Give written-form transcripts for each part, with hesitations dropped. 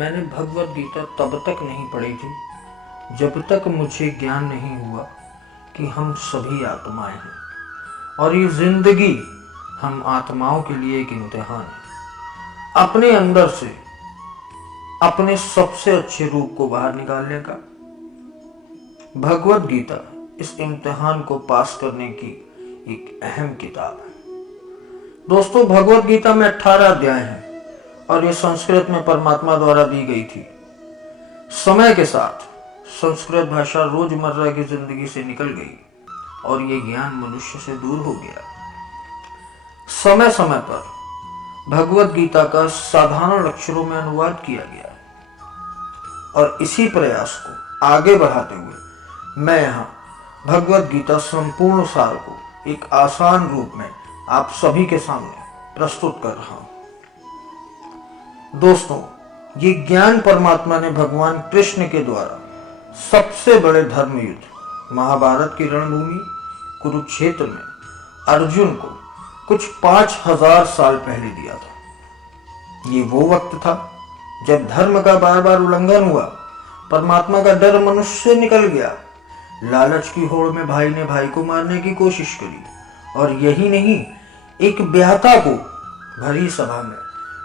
मैंने भगवत गीता तब तक नहीं पढ़ी थी जब तक मुझे ज्ञान नहीं हुआ कि हम सभी आत्माएं हैं और ये जिंदगी हम आत्माओं के लिए एक इम्तिहान है, अपने अंदर से अपने सबसे अच्छे रूप को बाहर निकालने का। भगवत गीता इस इम्तिहान को पास करने की एक अहम किताब है। दोस्तों, भगवत गीता में 18 अध्याय हैं और ये संस्कृत में परमात्मा द्वारा दी गई थी। समय के साथ संस्कृत भाषा रोजमर्रा की जिंदगी से निकल गई और ये ज्ञान मनुष्य से दूर हो गया। समय समय पर भगवत गीता का साधारण अक्षरों में अनुवाद किया गया और इसी प्रयास को आगे बढ़ाते हुए मैं यहाँ भगवत गीता संपूर्ण सार को एक आसान रूप में आप सभी के सामने प्रस्तुत कर रहा हूं। दोस्तों, ये ज्ञान परमात्मा ने भगवान कृष्ण के द्वारा सबसे बड़े धर्म युद्ध महाभारत की रणभूमि कुरुक्षेत्र में अर्जुन को कुछ 5000 साल पहले दिया था। ये वो वक्त था जब धर्म का बार बार उल्लंघन हुआ, परमात्मा का डर मनुष्य से निकल गया, लालच की होड़ में भाई ने भाई को मारने की कोशिश करी और यही नहीं, एक ब्याहता को भरी सभा में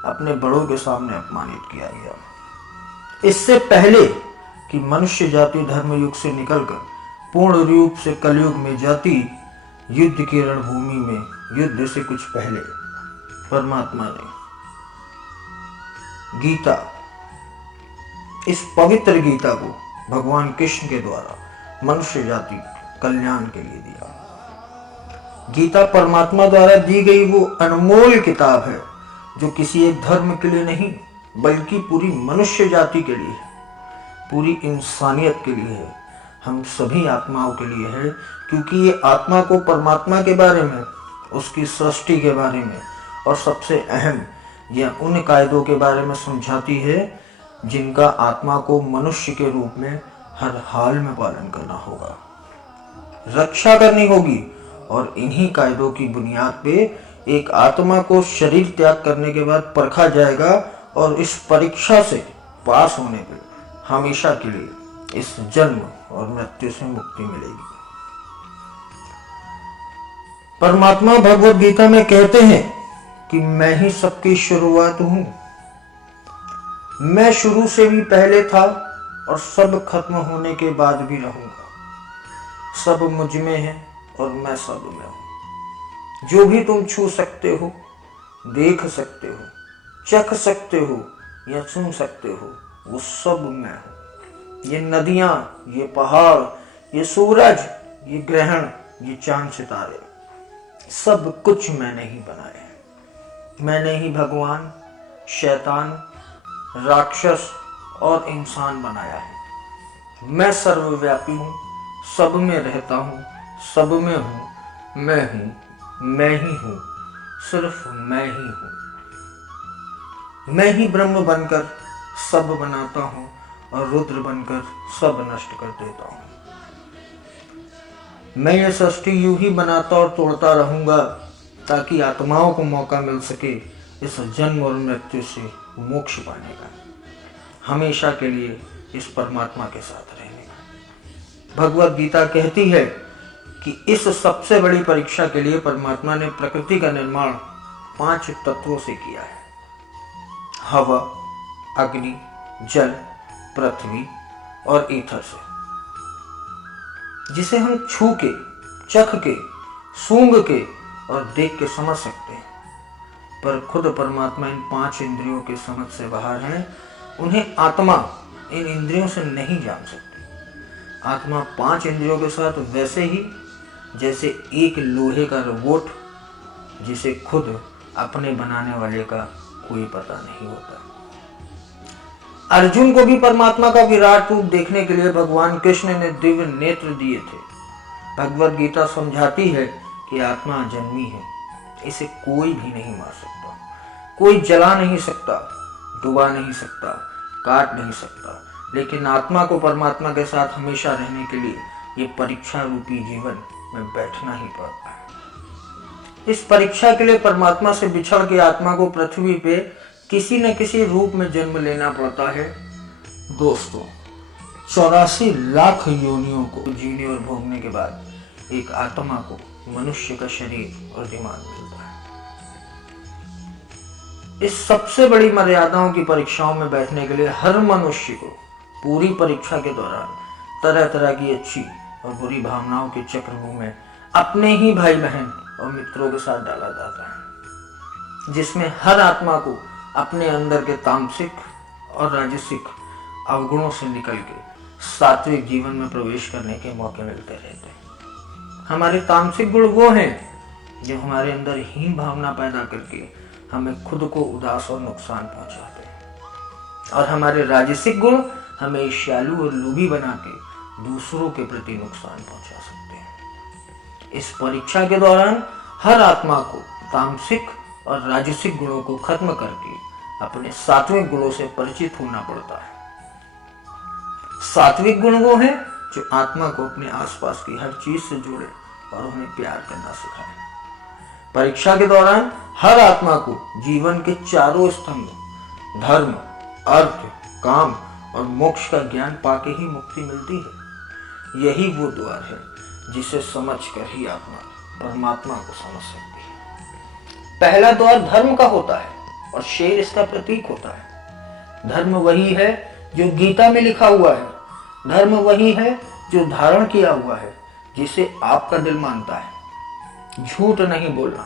अपने बड़ों के सामने अपमानित किया गया। इससे पहले कि मनुष्य जाति धर्म युग से निकलकर पूर्ण रूप से कलयुग में जाती युद्ध की रणभूमि में युद्ध से कुछ पहले परमात्मा ने गीता, इस पवित्र गीता को भगवान कृष्ण के द्वारा मनुष्य जाति कल्याण के लिए दिया। गीता परमात्मा द्वारा दी गई वो अनमोल किताब है जो किसी एक धर्म के लिए नहीं बल्कि पूरी मनुष्य जाति के लिए है, पूरी इंसानियत के लिए है, हम सभी आत्माओं के लिए है, क्योंकि ये आत्मा को परमात्मा के बारे में, उसकी सृष्टि के बारे में और सबसे अहम या उन कायदों के बारे में समझाती है जिनका आत्मा को मनुष्य के रूप में हर हाल में पालन करना होगा, रक्षा करनी होगी। और इन्हीं कायदों की बुनियाद पे एक आत्मा को शरीर त्याग करने के बाद परखा जाएगा और इस परीक्षा से पास होने पे हमेशा के लिए इस जन्म और मृत्यु से मुक्ति मिलेगी। परमात्मा भगवत गीता में कहते हैं कि मैं ही सबकी शुरुआत हूं, मैं शुरू से भी पहले था और सब खत्म होने के बाद भी रहूंगा, सब मुझ में है और मैं सब में हूं। जो भी तुम छू सकते हो, देख सकते हो, चख सकते हो या सुन सकते हो, वो सब मैं हूं। ये नदियां, ये पहाड़, ये सूरज, ये ग्रहण, ये चांद सितारे, सब कुछ मैंने ही बनाए हैं। मैंने ही भगवान, शैतान, राक्षस और इंसान बनाया है। मैं सर्वव्यापी हूं, सब में रहता हूं, सब में हूं, मैं ही हूं, सिर्फ मैं ही हूं। मैं ही ब्रह्म बनकर सब बनाता हूं और रुद्र बनकर सब नष्ट कर देता हूं। मैं ये सृष्टि यूं ही बनाता और तोड़ता रहूंगा ताकि आत्माओं को मौका मिल सके इस जन्म और मृत्यु से मोक्ष पाने का, हमेशा के लिए इस परमात्मा के साथ रहने का। भगवत गीता कहती है कि इस सबसे बड़ी परीक्षा के लिए परमात्मा ने प्रकृति का निर्माण 5 तत्वों से किया है, हवा, अग्नि, जल, पृथ्वी और ईथर से, जिसे हम छू के, चख के, सूंघ के और देख के समझ सकते हैं। पर खुद परमात्मा इन 5 इंद्रियों के समझ से बाहर है। उन्हें आत्मा इन इंद्रियों से नहीं जान सकती। आत्मा 5 इंद्रियों के साथ वैसे ही जैसे एक लोहे का रोबोट जिसे खुद अपने बनाने वाले का कोई पता नहीं होता। अर्जुन को भी परमात्मा का विराट रूप देखने के लिए भगवान कृष्ण ने दिव्य नेत्र दिए थे। भगवत गीता समझाती है कि आत्मा जन्मी है, इसे कोई भी नहीं मार सकता, कोई जला नहीं सकता, डुबा नहीं सकता, काट नहीं सकता, लेकिन आत्मा को परमात्मा के साथ हमेशा रहने के लिए ये परीक्षा रूपी जीवन में बैठना ही पड़ता है। इस परीक्षा के लिए परमात्मा से बिछड़ के आत्मा को पृथ्वी पे किसी न किसी रूप में जन्म लेना पड़ता है। दोस्तों, 84 लाख योनियों को जीने और भोगने के बाद एक आत्मा को मनुष्य का शरीर और दिमाग मिलता है। इस सबसे बड़ी मर्यादाओं की परीक्षाओं में बैठने के लिए हर मनुष्य को पूरी परीक्षा के दौरान तरह तरह की अच्छी और बुरी भावनाओं के चक्रव्यूह में अपने ही भाई बहन और मित्रों के साथ डाला जाता है, जिसमें हर आत्मा को अपने अंदर के तामसिक और राजसिक अवगुणों से निकल के सात्विक जीवन में प्रवेश करने के मौके मिलते रहते हैं। हमारे तामसिक गुण वो हैं जो हमारे अंदर हीन भावना पैदा करके हमें खुद को उदास और नुकसान पहुंचाते हैं, और हमारे राजसिक गुण हमें ईर्ष्यालु और लोभी बना के दूसरों के प्रति नुकसान पहुंचा सकते हैं। इस परीक्षा के दौरान हर आत्मा को तामसिक और राजसिक गुणों को खत्म करके अपने सात्विक गुणों से परिचित होना पड़ता है। सात्विक गुण वो है जो आत्मा को अपने आसपास की हर चीज से जोड़े और उन्हें प्यार करना सिखाए। परीक्षा के दौरान हर आत्मा को जीवन के चारों स्तंभ धर्म, अर्थ, काम और मोक्ष का ज्ञान पाके ही मुक्ति मिलती है। यही वो द्वार है जिसे समझकर ही आत्मा परमात्मा को समझ सकती है। पहला द्वार धर्म का होता है और शेर इसका प्रतीक होता है। धर्म वही है जो गीता में लिखा हुआ है। धर्म वही है जो धारण किया हुआ है, जिसे आपका दिल मानता है। झूठ नहीं बोलना,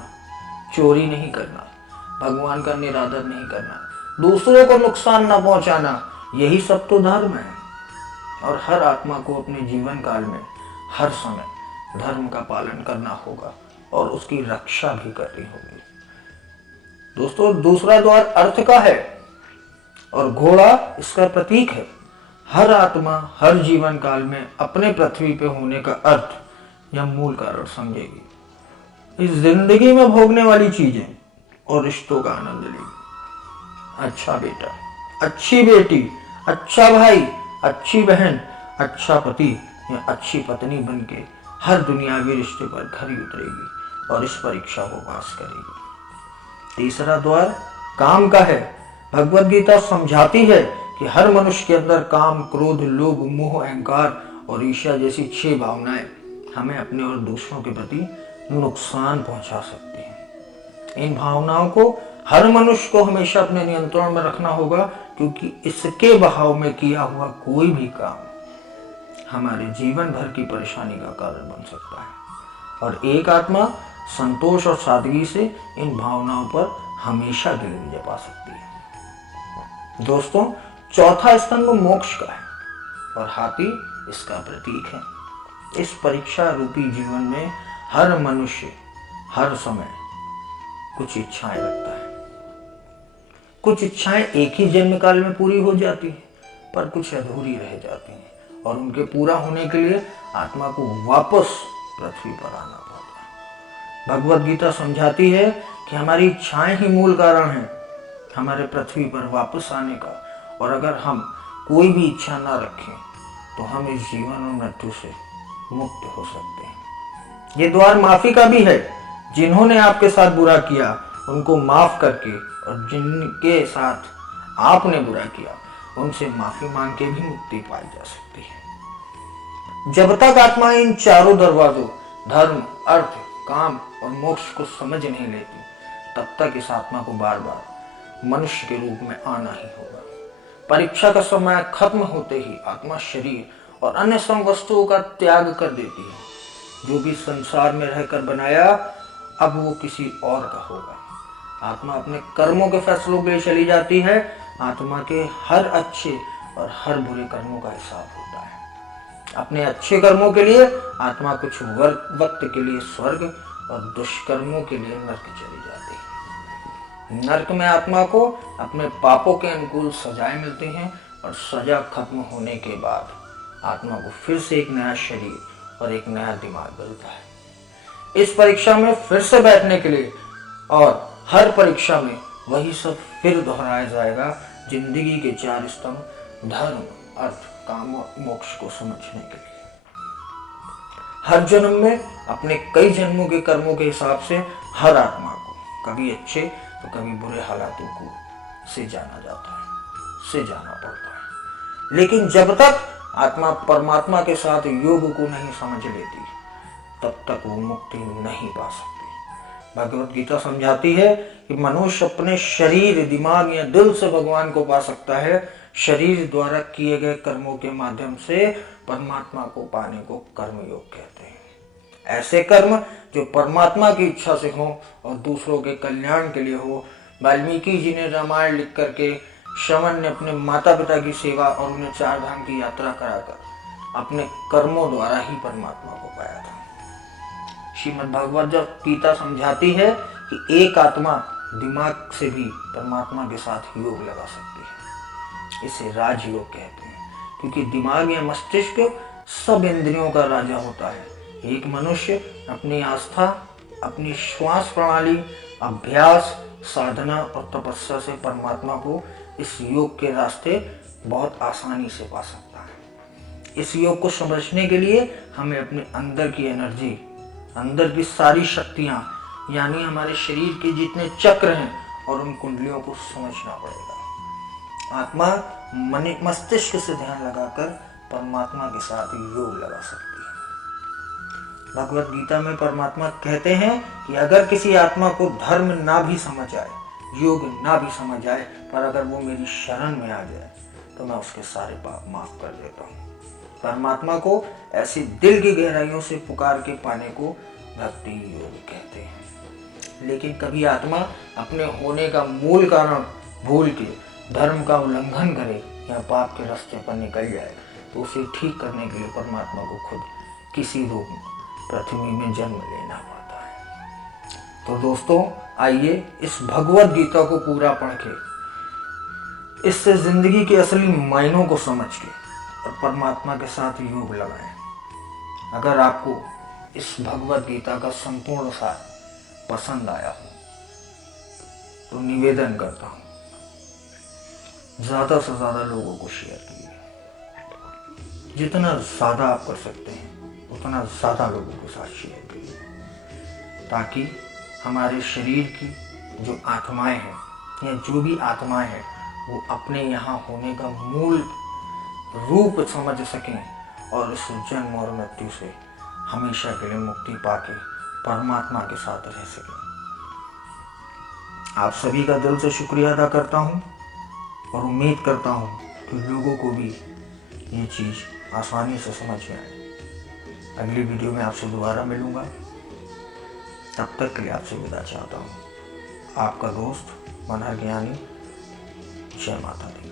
चोरी नहीं करना, भगवान का निरादर नहीं करना, दूसरों को नुकसान न पहुंचाना, यही सब तो धर्म है। और हर आत्मा को अपने जीवन काल में हर समय धर्म का पालन करना होगा और उसकी रक्षा भी करनी होगी। दोस्तों, दूसरा द्वार अर्थ का है और घोड़ा इसका प्रतीक है। हर आत्मा हर जीवन काल में अपने पृथ्वी पे होने का अर्थ या मूल कारण समझेगी। इस जिंदगी में भोगने वाली चीजें और रिश्तों का आनंद लेगी। अच्छा बेटा, अच्छी बेटी, अच्छा भाई, अच्छी बहन, अच्छा पति या अच्छी पत्नी बनके हर दुनियावी रिश्ते पर खरी उतरेगी और इस परीक्षा को पास करेगी। तीसरा द्वार काम का है। भगवद गीता समझाती है कि हर मनुष्य के अंदर काम, क्रोध, लोभ, मोह, अहंकार और ईर्ष्या जैसी 6 भावनाएं हमें अपने और दूसरों के प्रति नुकसान पहुंचा सकती हैं। इन भावनाओं को हर मनुष्य को हमेशा अपने नियंत्रण में रखना होगा, क्योंकि इसके बहाव में किया हुआ कोई भी काम हमारे जीवन भर की परेशानी का कारण बन सकता है। और एक आत्मा संतोष और सादगी से इन भावनाओं पर हमेशा के लिए विजय पा सकती है। दोस्तों, चौथा स्तंभ मोक्ष का है और हाथी इसका प्रतीक है। इस परीक्षा रूपी जीवन में हर मनुष्य हर समय कुछ इच्छाएं रखता है। कुछ इच्छाएं एक ही जन्म काल में पूरी हो जाती हैं, पर कुछ अधूरी रह जाती हैं और उनके पूरा होने के लिए आत्मा को वापस पृथ्वी पर आना पड़ता है। भगवद गीता समझाती है कि हमारी इच्छाएं ही मूल कारण हैं हमारे पृथ्वी पर वापस आने का, और अगर हम कोई भी इच्छा ना रखें तो हम इस जीवन और मृत्यु से मुक्त हो सकते हैं। ये द्वार माफी का भी है। जिन्होंने आपके साथ बुरा किया उनको माफ करके, और जिनके साथ आपने बुरा किया उनसे माफी मांग के भी मुक्ति पाई जा सकती है। जब तक आत्मा इन चारों दरवाजों धर्म, अर्थ, काम और मोक्ष को समझ नहीं लेती, तब तक इस आत्मा को बार बार मनुष्य के रूप में आना ही होगा। परीक्षा का समय खत्म होते ही आत्मा शरीर और अन्य सम वस्तुओं का त्याग कर देती है। जो भी संसार में रहकर बनाया, अब वो किसी और का होगा। आत्मा अपने कर्मों के फैसलों के लिए चली जाती है। आत्मा के हर अच्छे और हर बुरे कर्मों का हिसाब होता है। अपने अच्छे कर्मों के लिए आत्मा कुछ वक्त के लिए स्वर्ग और दुष्कर्मों के लिए नरक चली जाती है। नरक में आत्मा को अपने पापों के अनुकूल सजाएं मिलती हैं, और सजा खत्म होने के बाद आत्मा को फिर से एक नया शरीर और एक नया दिमाग मिलता है। इस परीक्षा में फिर से बैठने के लिए, और हर परीक्षा में वही सब फिर दोहराया जाएगा। जिंदगी के 4 स्तंभ धर्म, अर्थ, काम और मोक्ष को समझने के लिए हर जन्म में अपने कई जन्मों के कर्मों के हिसाब से हर आत्मा को कभी अच्छे तो कभी बुरे हालातों को से जाना जाता है, से जाना पड़ता है। लेकिन जब तक आत्मा परमात्मा के साथ योग को नहीं समझ लेती, तब तक वो मुक्ति नहीं पा सकती। भगवत गीता समझाती है कि मनुष्य अपने शरीर, दिमाग या दिल से भगवान को पा सकता है। शरीर द्वारा किए गए कर्मों के माध्यम से परमात्मा को पाने को कर्मयोग कहते हैं। ऐसे कर्म जो परमात्मा की इच्छा से हो और दूसरों के कल्याण के लिए हो। वाल्मीकि जी ने रामायण लिख करके, श्रवण ने अपने माता पिता की सेवा और उन्हें 4 धाम की यात्रा कराकर अपने कर्मों द्वारा ही परमात्मा को पाया था। श्रीमद् भगवत गीता समझाती है कि एक आत्मा दिमाग से भी परमात्मा के साथ योग लगा सकती है। इसे राजयोग कहते हैं, क्योंकि दिमाग या मस्तिष्क सब इंद्रियों का राजा होता है। एक मनुष्य अपनी आस्था, अपनी श्वास प्रणाली, अभ्यास, साधना और तपस्या से परमात्मा को इस योग के रास्ते बहुत आसानी से पा सकता है। इस योग को समझने के लिए हमें अपने अंदर की एनर्जी, अंदर की सारी शक्तियां, यानी हमारे शरीर के जितने चक्र हैं और उन कुंडलियों को समझना पड़ेगा। आत्मा मस्तिष्क से ध्यान लगाकर परमात्मा के साथ योग लगा सकती है। भगवत गीता में परमात्मा कहते हैं कि अगर किसी आत्मा को धर्म ना भी समझ आए, योग ना भी समझ आए, पर अगर वो मेरी शरण में आ जाए तो मैं उसके सारे पाप माफ कर देता हूँ। परमात्मा को ऐसी दिल की गहराइयों से पुकार के पाने को भक्ति योग कहते हैं। लेकिन कभी आत्मा अपने होने का मूल कारण भूल के धर्म का उल्लंघन करे या पाप के रास्ते पर निकल जाए, तो उसे ठीक करने के लिए परमात्मा को खुद किसी रूप में पृथ्वी में जन्म लेना पड़ता है। तो दोस्तों, आइए इस भगवत गीता को पूरा पढ़ के इससे जिंदगी के असली मायनों को समझ के और परमात्मा के साथ योग लगाएं। अगर आपको इस भगवत गीता का संपूर्ण सार पसंद आया हो तो निवेदन करता हूं, ज्यादा से ज्यादा लोगों को शेयर कीजिए। जितना ज्यादा आप कर सकते हैं उतना ज्यादा लोगों के साथ शेयर कीजिए, ताकि हमारे शरीर की जो आत्माएं हैं या जो भी आत्माएं हैं वो अपने यहाँ होने का मूल रूप समझ सकें और इस जन्म और मृत्यु से हमेशा के लिए मुक्ति पाके परमात्मा के साथ रह सकें। आप सभी का दिल से शुक्रिया अदा करता हूँ और उम्मीद करता हूँ कि लोगों को भी ये चीज़ आसानी से समझ में आए। अगली वीडियो में आपसे दोबारा मिलूंगा, तब तक के लिए आपसे विदा चाहता हूँ। आपका दोस्त मनहर ज्ञानी। जय माता दी।